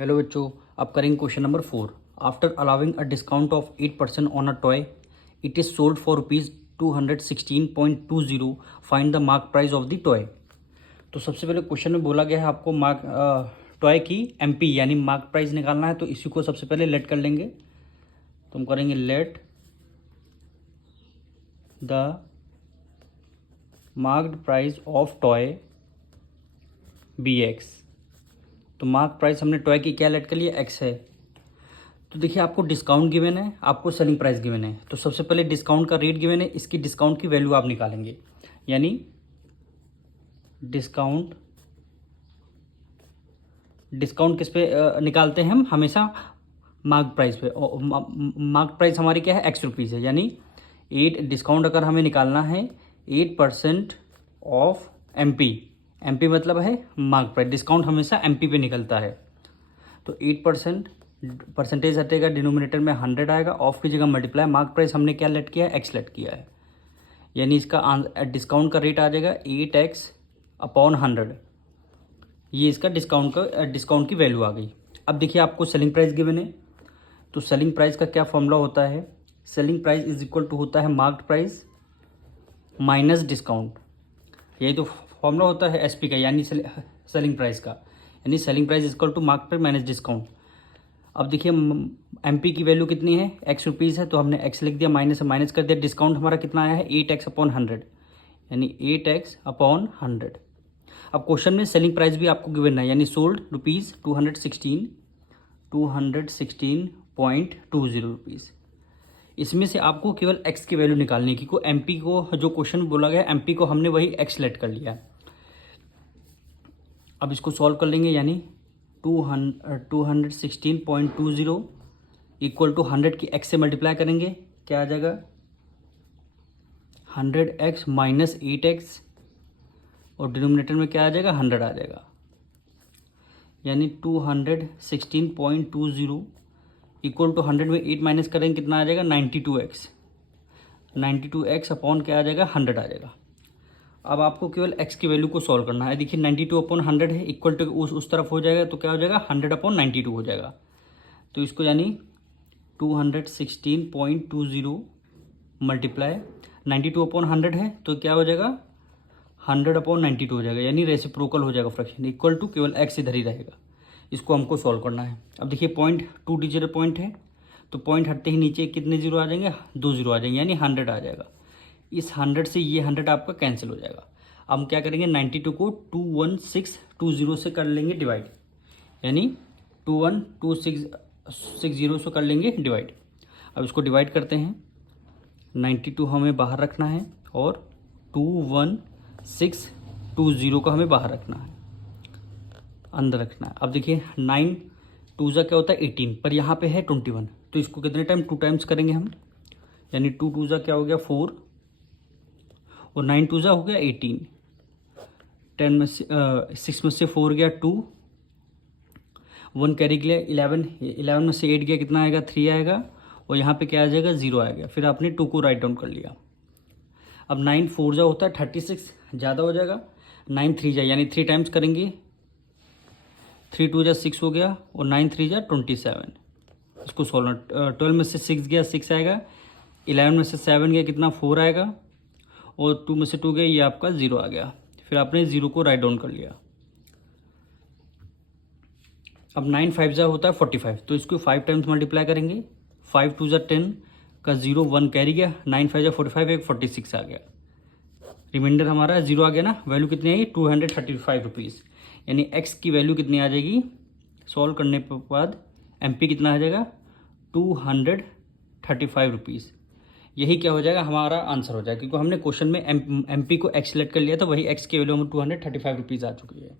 Hello बच्चों, अब करेंगे question number 4। After allowing a discount of 8% on a toy, it is sold for ₹216.20। Find the mark price of the toy. तो सबसे पहले question में बोला गया है आपको मार्क टॉय की एमपी यानी मार्क प्राइस निकालना है। तो इसी को सबसे पहले लेट कर लेंगे। तो हम करेंगे let the marked price of toy be x. तो मार्क प्राइस हमने टॉय की क्या लेट कर लिया, एक्स है। तो देखिए आपको डिस्काउंट गिवन है, आपको सेलिंग प्राइस गिवन है। तो सबसे पहले डिस्काउंट का रेट गिवन है, इसकी डिस्काउंट की वैल्यू आप निकालेंगे। यानी डिस्काउंट किस पे निकालते हैं हम हमेशा, मार्क प्राइस पे। मार्क प्राइस हमारी क्या है, एक्स रुपीज़ है। यानी 8 डिस्काउंट अगर हमें निकालना है 8% ऑफ एमपी। एमपी मतलब है मार्क प्राइस। डिस्काउंट हमेशा एमपी पे निकलता है। तो 8% परसेंटेज हटेगा, डिनोमिनेटर में 100 आएगा, ऑफ की जगह मल्टीप्लाई। मार्क प्राइस हमने क्या लेट किया है, एक्स लेट किया है। यानी इसका डिस्काउंट का रेट आ जाएगा 8x/100। ये इसका डिस्काउंट की वैल्यू आ गई। अब देखिए आपको सेलिंग प्राइस गिवन है। तो सेलिंग प्राइस का क्या फॉर्मूला होता है, selling price is equal to होता है मार्क्ड प्राइस माइनस डिस्काउंट। यही तो फॉर्मूला होता है एसपी का, यानी सेलिंग प्राइस का। यानी selling price is equal to mark price minus discount. अब देखिए एमपी की वैल्यू कितनी है, एक्स रुपीज़ है। तो हमने एक्स लिख दिया, माइनस कर दिया। डिस्काउंट हमारा कितना आया है, 8x/100। यानी 8x/100। अब क्वेश्चन में सेलिंग प्राइस भी आपको गिवन है, यानी सोल्ड ₹216.20। इसमें से आपको केवल एक्स की वैल्यू निकालनी है, क्योंकि एमपी को जो क्वेश्चन बोला गया एमपी को हमने वही एक्स लेट कर लिया। अब इसको सॉल्व कर लेंगे। यानी 216.20 इक्वल टू 100 की एक्स से मल्टीप्लाई करेंगे, क्या आ जाएगा 100x माइनस 8x, और डिनोमिनेटर में क्या आ जाएगा 100 आ जाएगा। यानी 216.20 इक्वल टू 100 में 8 माइनस करेंगे, कितना आ जाएगा 92x। 92x अपॉन क्या आ जाएगा 100 आ जाएगा। अब आपको केवल x की वैल्यू को सॉल्व करना है। देखिए 92/100 है, इक्वल टू उस तरफ हो जाएगा, तो क्या हो जाएगा 100/92 हो जाएगा। तो इसको यानी 216.20 मल्टीप्लाई 92/100 है, तो क्या हो जाएगा 100/92 हो जाएगा। यानी रेसिप्रोकल हो जाएगा फ्रैक्शन, इक्वल टू केवल x इधर ही रहेगा। इसको हमको सॉल्व करना है। अब देखिए पॉइंट 2 डिजिट पॉइंट है, तो पॉइंट हटते ही नीचे कितने जीरो आ जाएंगे, 2 जीरो आ जाएंगे, यानी 100 आ जाएगा। इस 100 से ये 100 आपका कैंसिल हो जाएगा। अब हम क्या करेंगे, 92 को 21620 से कर लेंगे डिवाइड। यानी 21260 से कर लेंगे डिवाइड। अब इसको डिवाइड करते हैं। 92 हमें बाहर रखना है और 21620 को हमें बाहर रखना है, अंदर रखना है। अब देखिए 9 2 क्या होता है 18, पर यहाँ पे है 21। तो इसको कितने टाइम, 2 टाइम्स करेंगे हम। यानी 2 2 क्या हो गया 4, और 9 2 हो गया 18। 10 में से 6 में से 4 गया 2, 1 कैरी गया 11 में से 8 गया, कितना आएगा 3 आएगा, और यहाँ पे क्या आ जाएगा 0 आएगा। फिर आपने 2 को राइट डाउन कर लिया। अब 9 4 होता है 36, ज़्यादा हो जाएगा। 9 3 यानी 3 टाइम्स करेंगे। 3 2 6 हो गया, और 9 3 27। इसको 12 में से 6 गया 6 आएगा, 11 में से 7 गया, कितना 4 आएगा, और 2 में से 2 गया, ये आपका 0 आ गया। फिर आपने 0 को राइट डाउन कर लिया। अब 9 5 होता है 45, तो इसको 5 टाइम्स मल्टीप्लाई करेंगे। 5 2 10 का 0, 1 कैरी गया, 9 5 45, एक 46 आ गया। रिमाइंडर हमारा 0 आ गया ना। वैल्यू कितनी आई 235 रुपीज़। यानी एक्स की वैल्यू कितनी आ जाएगी, सॉल्व करने के बाद एमपी कितना आ जाएगा 235 रुपीज़। यही क्या हो जाएगा, हमारा आंसर हो जाएगा, क्योंकि हमने क्वेश्चन में एमपी को एक्स सेलेक्ट कर लिया था, वही एक्स की वैल्यू हमें 235 रुपीज़ आ चुकी है।